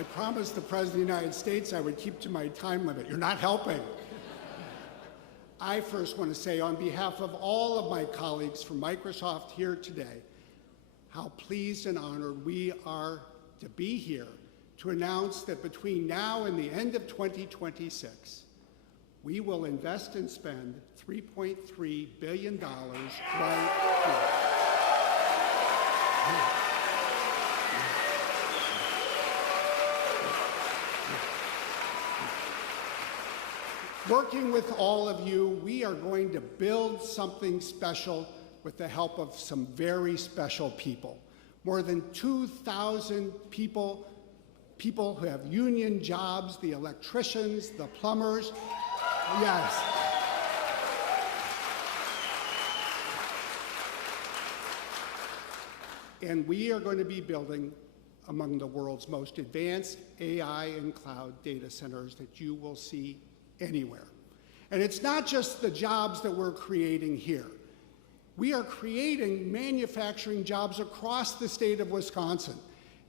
I promised the President of the United States I would keep to my time limit. You're not helping. I first want to say on behalf of all of my colleagues from Microsoft here today, how pleased and honored we are to be here to announce that between now and the end of 2026, we will invest and spend $3.3 billion right here. Working with all of you, we are going to build something special with the help of some very special people. More than 2,000 people who have union jobs, the electricians, the plumbers. Yes. And we are going to be building among the world's most advanced AI and cloud data centers that you will see anywhere. And it's not just the jobs that we're creating here. We are creating manufacturing jobs across the state of Wisconsin.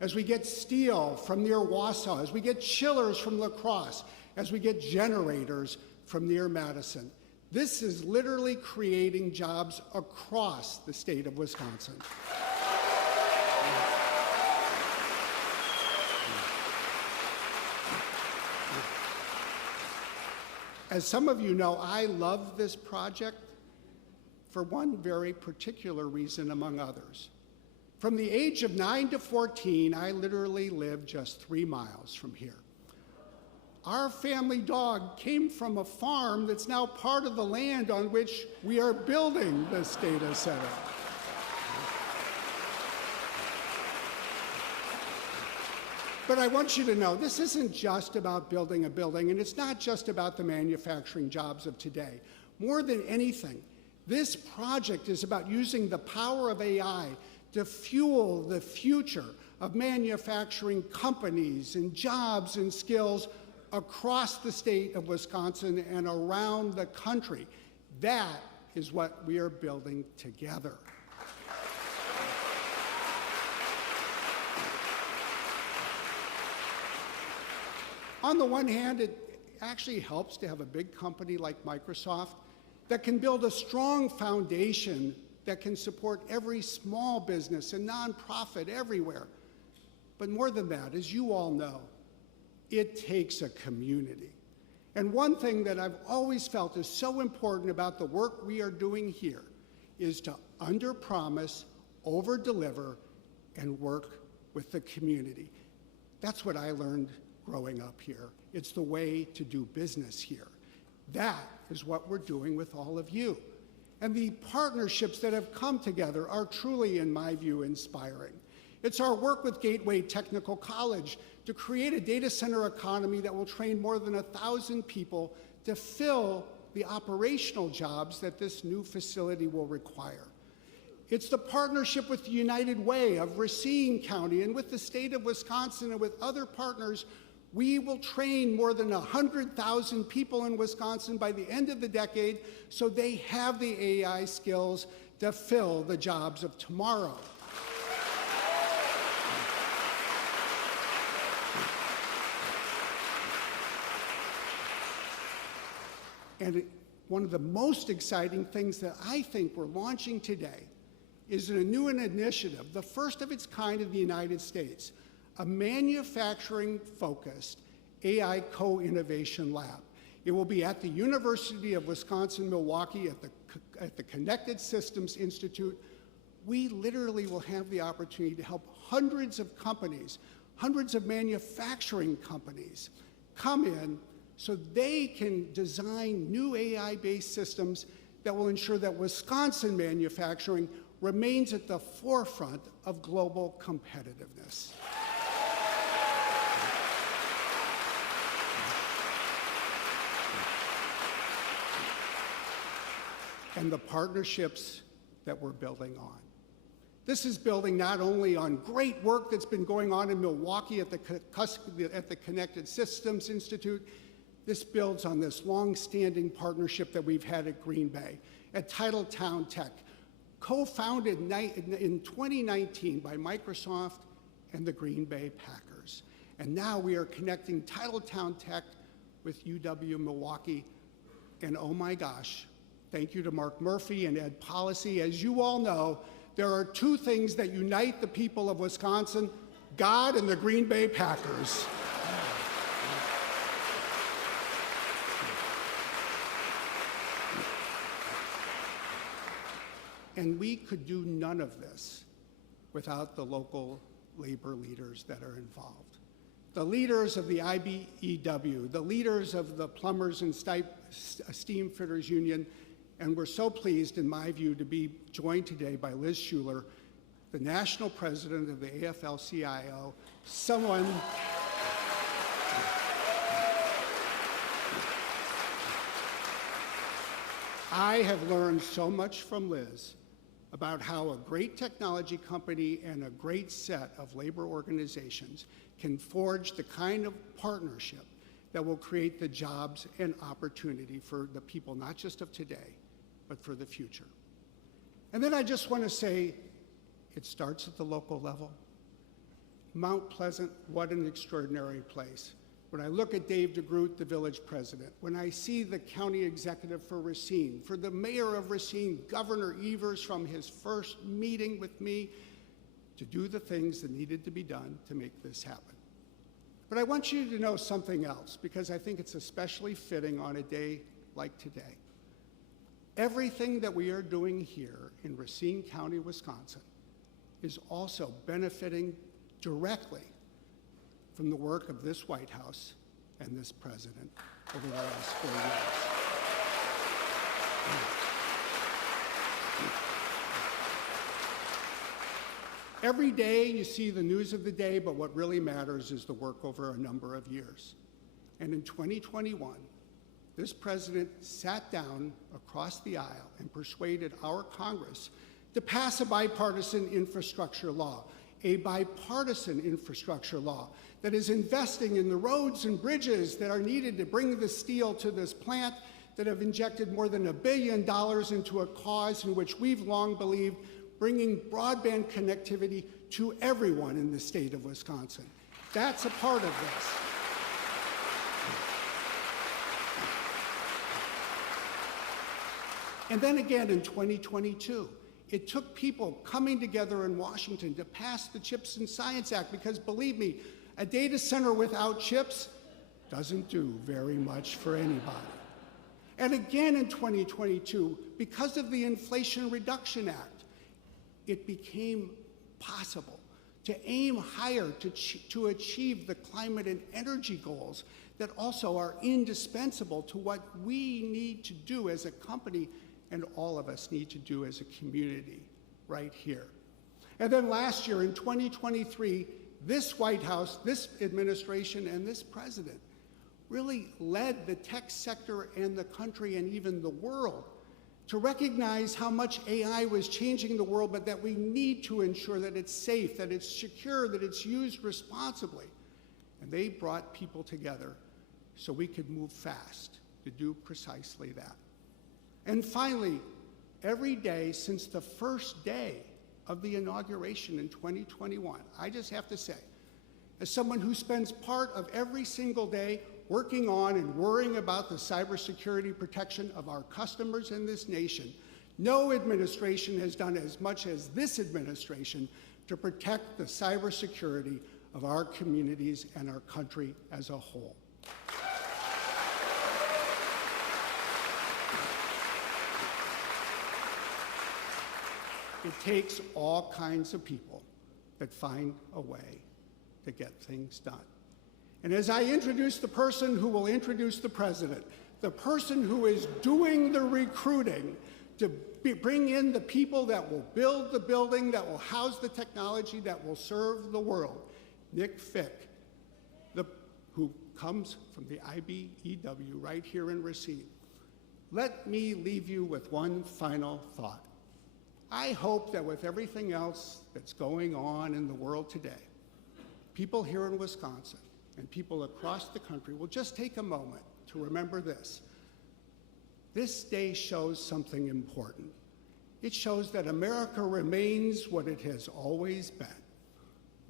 As we get steel from near Wausau, as we get chillers from La Crosse, as we get generators from near Madison. This is literally creating jobs across the state of Wisconsin. As some of you know, I love this project for one very particular reason among others. From the age of 9 to 14, I literally lived just 3 miles from here. Our family dog came from a farm that's now part of the land on which we are building this data center. But I want you to know, this isn't just about building a building, and it's not just about the manufacturing jobs of today. More than anything, this project is about using the power of AI to fuel the future of manufacturing companies and jobs and skills across the state of Wisconsin and around the country. That is what we are building together. On the one hand, it actually helps to have a big company like Microsoft that can build a strong foundation that can support every small business and nonprofit everywhere. But more than that, as you all know, it takes a community. And one thing that I've always felt is so important about the work we are doing here is to under-promise, over-deliver, and work with the community. That's what I learned growing up here. It's the way to do business here. That is what we're doing with all of you. And the partnerships that have come together are truly, in my view, inspiring. It's our work with Gateway Technical College to create a data center economy that will train more than 1,000 people to fill the operational jobs that this new facility will require. It's the partnership with the United Way of Racine County and with the state of Wisconsin and with other partners. We will train more than 100,000 people in Wisconsin by the end of the decade so they have the AI skills to fill the jobs of tomorrow. And one of the most exciting things that I think we're launching today is a new initiative, the first of its kind in the United States, a manufacturing-focused AI co-innovation lab. It will be at the University of Wisconsin-Milwaukee at the Connected Systems Institute. We literally will have the opportunity to help hundreds of companies, hundreds of manufacturing companies come in so they can design new AI-based systems that will ensure that Wisconsin manufacturing remains at the forefront of global competitiveness. And the partnerships that we're building on. This is building not only on great work that's been going on in Milwaukee at the Connected Systems Institute, this builds on this long-standing partnership that we've had at Green Bay, at Titletown Tech, co-founded in 2019 by Microsoft and the Green Bay Packers. And now we are connecting Titletown Tech with UW Milwaukee. And oh my gosh, thank you to Mark Murphy and Ed Policy. As you all know, there are two things that unite the people of Wisconsin: God and the Green Bay Packers. And we could do none of this without the local labor leaders that are involved. The leaders of the IBEW, the leaders of the Plumbers and Steam Fitters Union, and we're so pleased, in my view, to be joined today by Liz Schuler, the national president of the AFL-CIO, someone I have learned so much from Liz about how a great technology company and a great set of labor organizations can forge the kind of partnership that will create the jobs and opportunity for the people, not just of today, but for the future. And then I just want to say, it starts at the local level. Mount Pleasant, what an extraordinary place. When I look at Dave DeGroot, the village president, when I see the county executive for Racine, for the mayor of Racine, Governor Evers, from his first meeting with me, to do the things that needed to be done to make this happen. But I want you to know something else, because I think it's especially fitting on a day like today. Everything that we are doing here in Racine County, Wisconsin, is also benefiting directly from the work of this White House and this president over the last 4 years. Every day you see the news of the day, but what really matters is the work over a number of years. And in 2021, this president sat down across the aisle and persuaded our Congress to pass a bipartisan infrastructure law, that is investing in the roads and bridges that are needed to bring the steel to this plant, that have injected more than $1 billion into a cause in which we've long believed bringing broadband connectivity to everyone in the state of Wisconsin. That's a part of this. And then again in 2022, it took people coming together in Washington to pass the Chips and Science Act, because believe me, a data center without chips doesn't do very much for anybody. And again in 2022, because of the Inflation Reduction Act, it became possible to aim higher to achieve the climate and energy goals that also are indispensable to what we need to do as a company and all of us need to do as a community right here. And then last year in 2023, this White House, this administration, and this president really led the tech sector and the country and even the world to recognize how much AI was changing the world, but that we need to ensure that it's safe, that it's secure, that it's used responsibly. And they brought people together so we could move fast to do precisely that. And finally, every day since the first day of the inauguration in 2021, I just have to say, as someone who spends part of every single day working on and worrying about the cybersecurity protection of our customers in this nation, no administration has done as much as this administration to protect the cybersecurity of our communities and our country as a whole. It takes all kinds of people that find a way to get things done. And as I introduce the person who will introduce the president, the person who is doing the recruiting to bring in the people that will build the building, that will house the technology, that will serve the world, Nick Fick, who comes from the IBEW right here in Racine. Let me leave you with one final thought. I hope that with everything else that's going on in the world today, people here in Wisconsin and people across the country will just take a moment to remember this. This day shows something important. It shows that America remains what it has always been,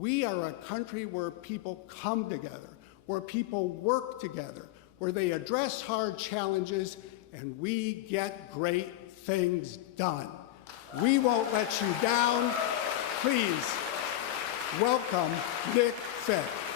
We are a country where people come together, where people work together, where they address hard challenges, and we get great things done. We won't let you down. Please welcome Nick Fett.